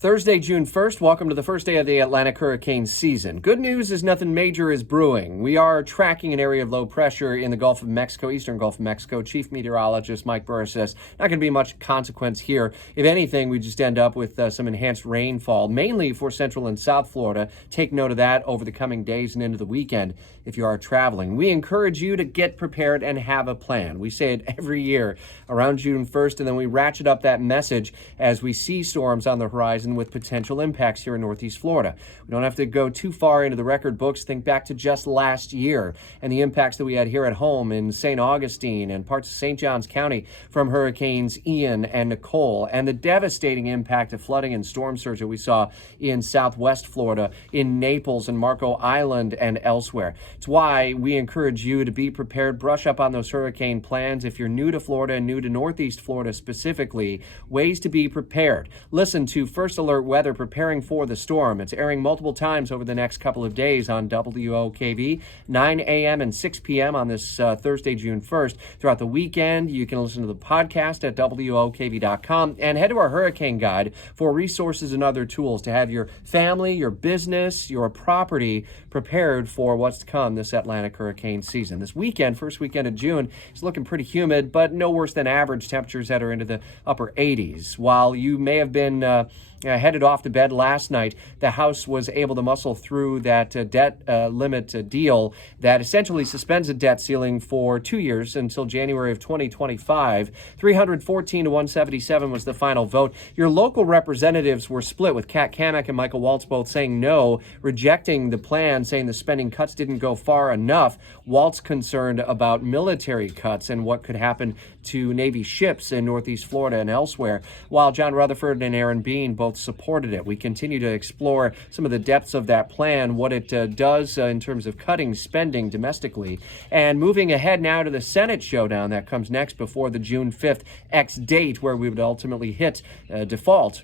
Thursday, June 1st, welcome to the first day of the Atlantic hurricane season. Good news is nothing major is brewing. We are tracking an area of low pressure in the Gulf of Mexico, eastern Gulf of Mexico. Chief Meteorologist Mike Burr says not going to be much consequence here. If anything, we just end up with some enhanced rainfall, mainly for central and south Florida. Take note of that over the coming days and into the weekend if you are traveling. We encourage you to get prepared and have a plan. We say it every year around June 1st, and then we ratchet up that message as we see storms on the horizon with potential impacts here in Northeast Florida. We don't have to go too far into the record books. Think back to just last year and the impacts that we had here at home in St. Augustine and parts of St. Johns County from Hurricanes Ian and Nicole, and the devastating impact of flooding and storm surge that we saw in Southwest Florida, in Naples and Marco Island and elsewhere. It's why we encourage you to be prepared, brush up on those hurricane plans. If you're new to Florida and new to Northeast Florida specifically, ways to be prepared. Listen to First Alert Weather preparing for the storm. It's airing multiple times over the next couple of days on WOKV, 9 a.m. and 6 p.m. on this Thursday, June 1st. Throughout the weekend, you can listen to the podcast at WOKV.com and head to our hurricane guide for resources and other tools to have your family, your business, your property prepared for what's to come this Atlantic hurricane season. This weekend, first weekend of June, is looking pretty humid, but no worse than average temperatures that are into the upper 80s. While you may have been headed off to bed last night, the House was able to muscle through that debt limit deal that essentially suspends a debt ceiling for 2 years until January of 2025. 314 to 177 was the final vote. Your local representatives were split, with Kat Kamek and Michael Waltz both saying no, rejecting the plan, saying the spending cuts didn't go far enough. Waltz concerned about military cuts and what could happen to Navy ships in Northeast Florida and elsewhere, while John Rutherford and Aaron Bean both supported it. We continue to explore some of the depths of that plan, what it does in terms of cutting spending domestically. And moving ahead now to the Senate showdown that comes next before the June 5th X date, where we would ultimately hit default.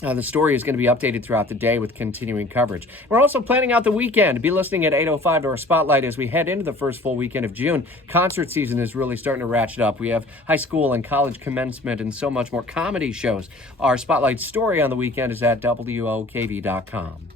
The story is going to be updated throughout the day with continuing coverage. We're also planning out the weekend. Be listening at 8:05 to our spotlight as we head into the first full weekend of June. Concert season is really starting to ratchet up. We have high school and college commencement and so much more comedy shows. Our spotlight story on the weekend is at WOKV.com.